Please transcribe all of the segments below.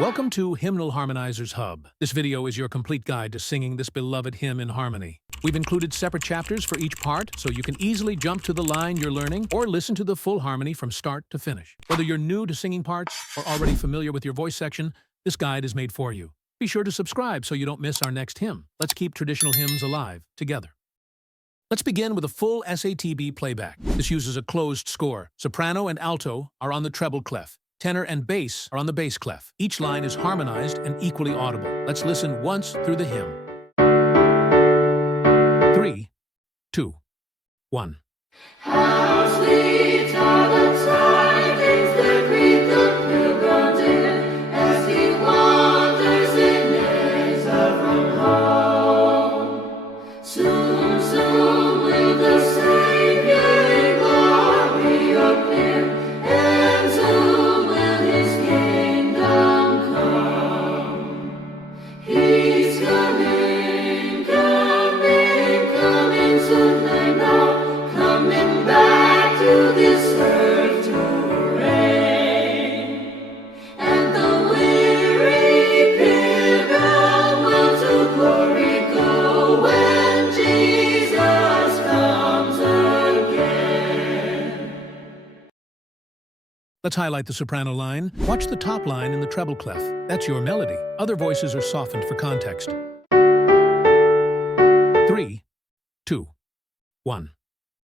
Welcome to Hymnal Harmonizers Hub. This video is your complete guide to singing this beloved hymn in harmony. We've included separate chapters for each part, so you can easily jump to the line you're learning or listen to the full harmony from start to finish. Whether you're new to singing parts or already familiar with your voice section, this guide is made for you. Be sure to subscribe so you don't miss our next hymn. Let's keep traditional hymns alive together. Let's begin with a full SATB playback. This uses a closed score. Soprano and alto are on the treble clef. Tenor and bass are on the bass clef. Each line is harmonized and equally audible. Let's listen once through the hymn. 3, 2, 1. How sweet are the tidings that greet the pilgrim dear, as he wanders in exile from home. Soon, soon will the Savior in glory appear, and soon will his kingdom come. He's coming, coming, coming soon, I know, coming back to this earth to reign. And the weary pilgrim will to glory go when Jesus comes again. Let's highlight the soprano line. Watch the top line in the treble clef. That's your melody. Other voices are softened for context. 3, 2, 1.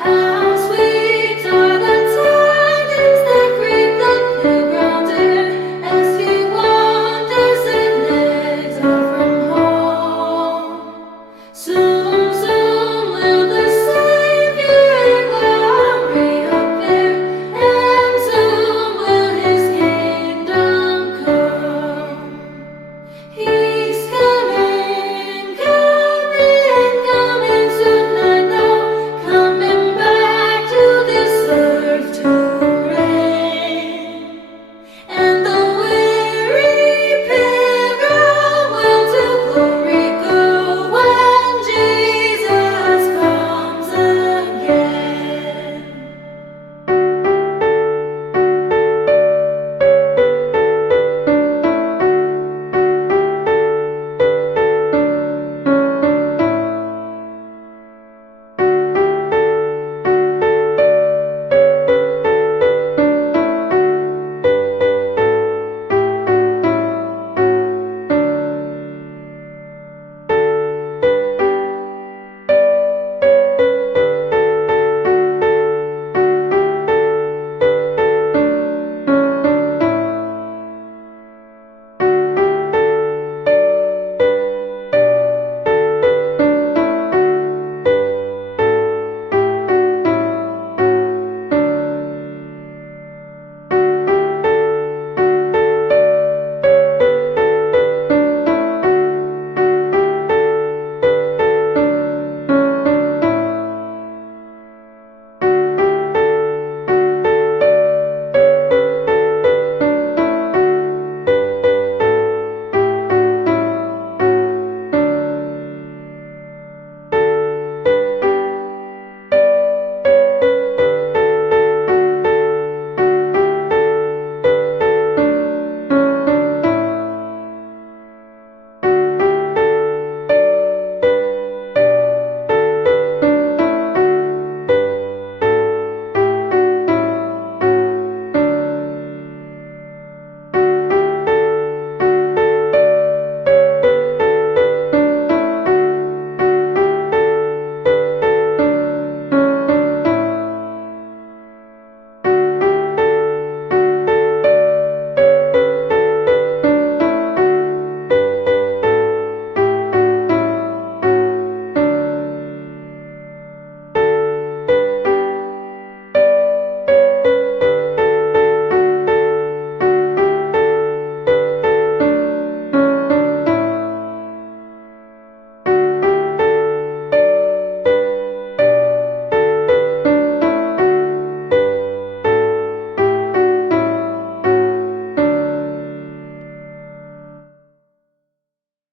How sweet are the tidings that greet the pilgrim dear, as he wanders in exile from home. Soon, soon will the Savior in glory appear, and soon will his kingdom come. He's coming, coming, coming soon, I know, coming back to this earth to reign. And the weary pilgrim will to glory go when Jesus comes again.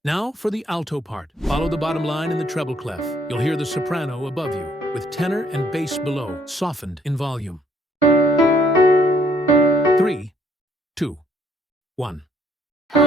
Now for the alto part. Follow the bottom line in the treble clef. You'll hear the soprano above you, with tenor and bass below, softened in volume. 3, 2, 1. How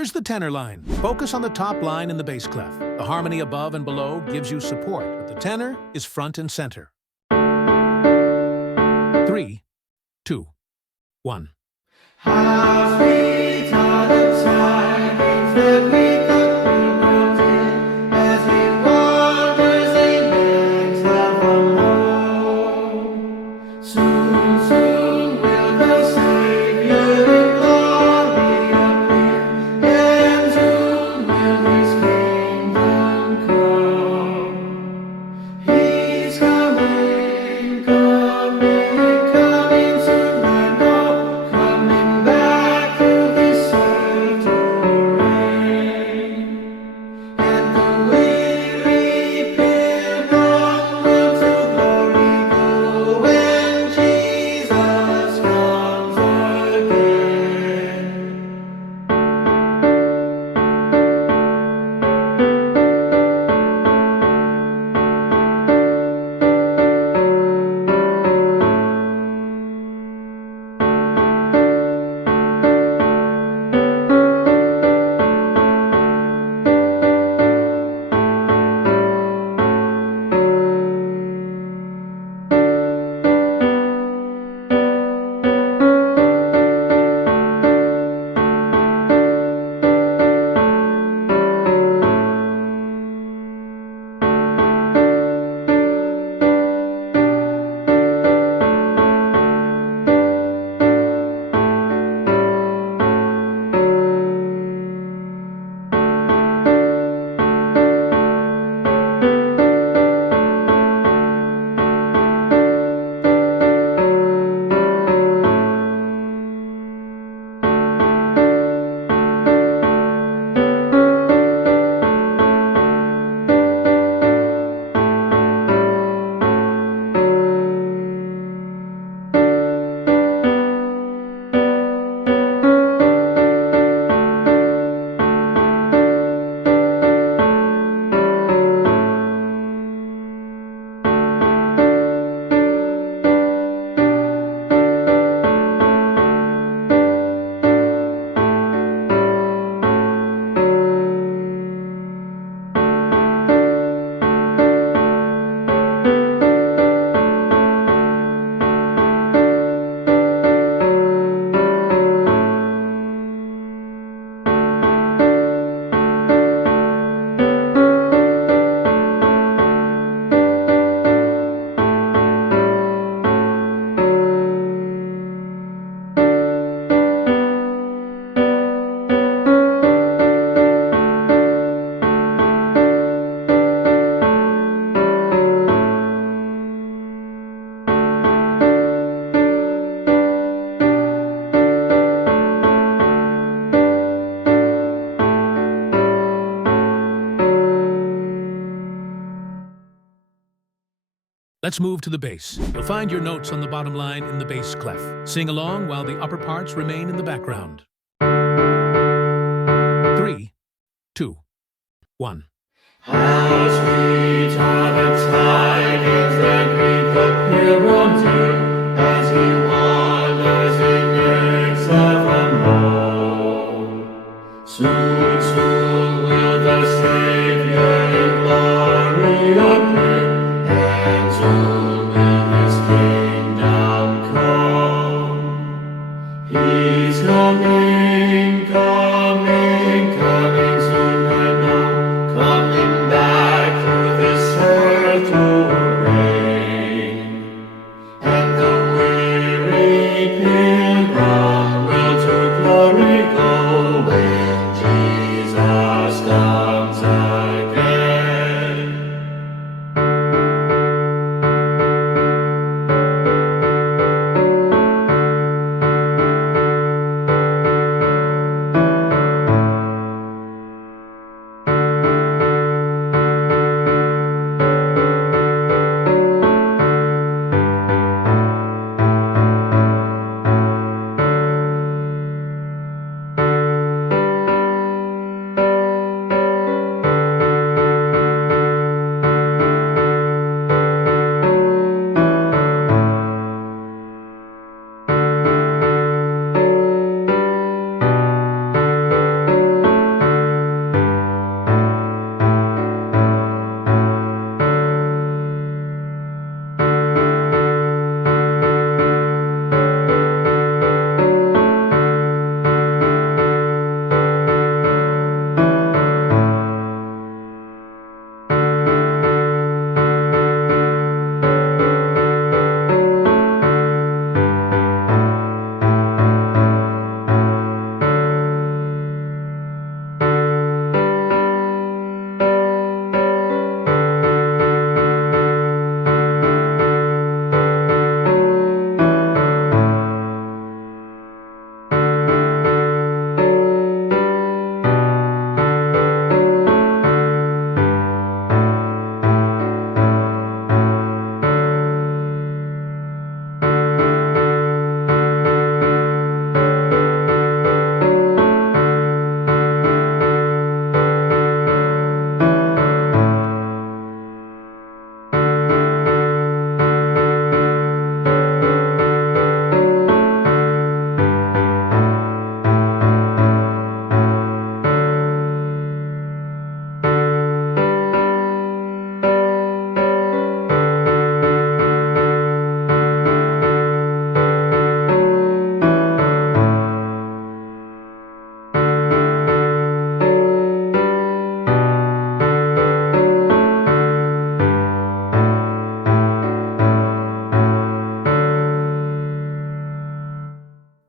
Here's the tenor line. Focus on the top line in the bass clef. The harmony above and below gives you support, but the tenor is front and center. 3, 2, 1. How sweet are the tidings that greet the pilgrim in, as he wanders in exile from home. Soon, soon will the Savior in glory appear, and soon will his kingdom come. He's coming, coming, coming soon, I know, coming back to this earth to reign. And the weary pilgrim will to glory go when Jesus comes again. Let's move to the bass. You'll find your notes on the bottom line in the bass clef. Sing along while the upper parts remain in the background. 3, 2, 1. How sweet are the tidings that greet the pilgrim dear, as he wanders in exile from home. Soon, soon will the Savior in glory appear, and soon will his kingdom come. He's coming, coming, coming soon, I know, coming back to this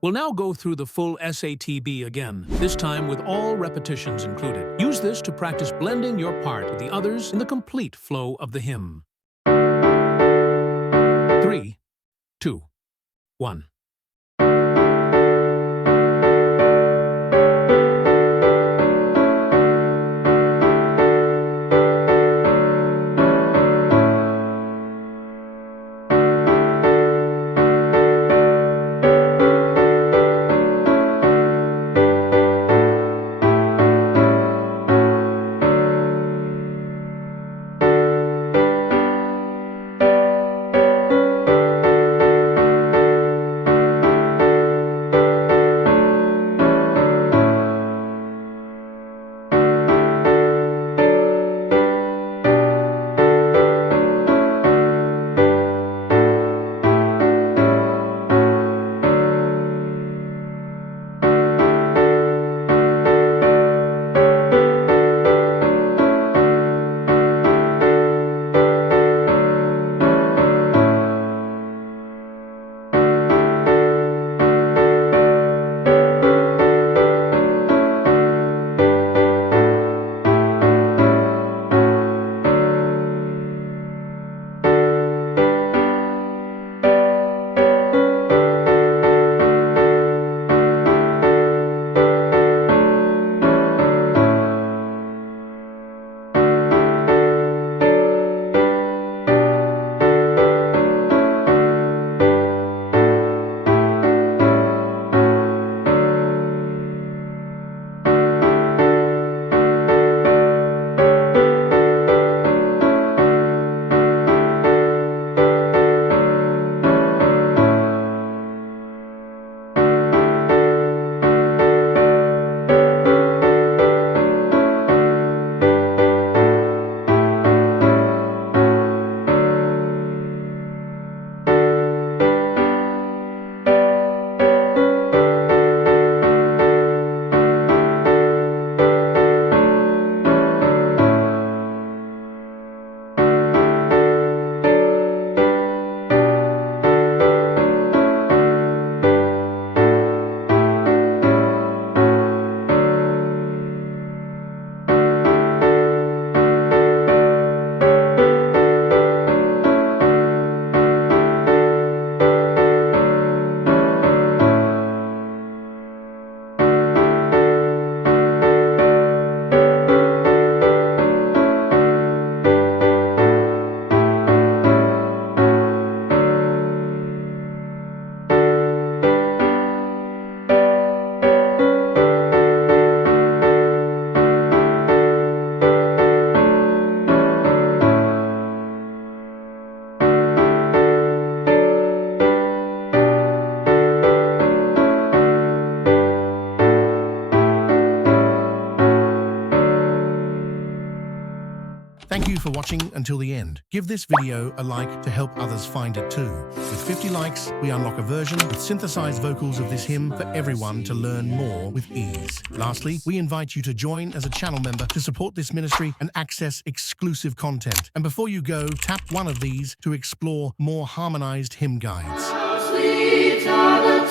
We'll now go through the full SATB again, this time with all repetitions included. Use this to practice blending your part with the others in the complete flow of the hymn. 3, 2, 1. Thank you for watching until the end. Give this video a like to help others find it too. With 50 likes, we unlock a version with synthesized vocals of this hymn for everyone to learn more with ease. Lastly, we invite you to join as a channel member to support this ministry and access exclusive content. And before you go, tap one of these to explore more harmonized hymn guides. How sweet are the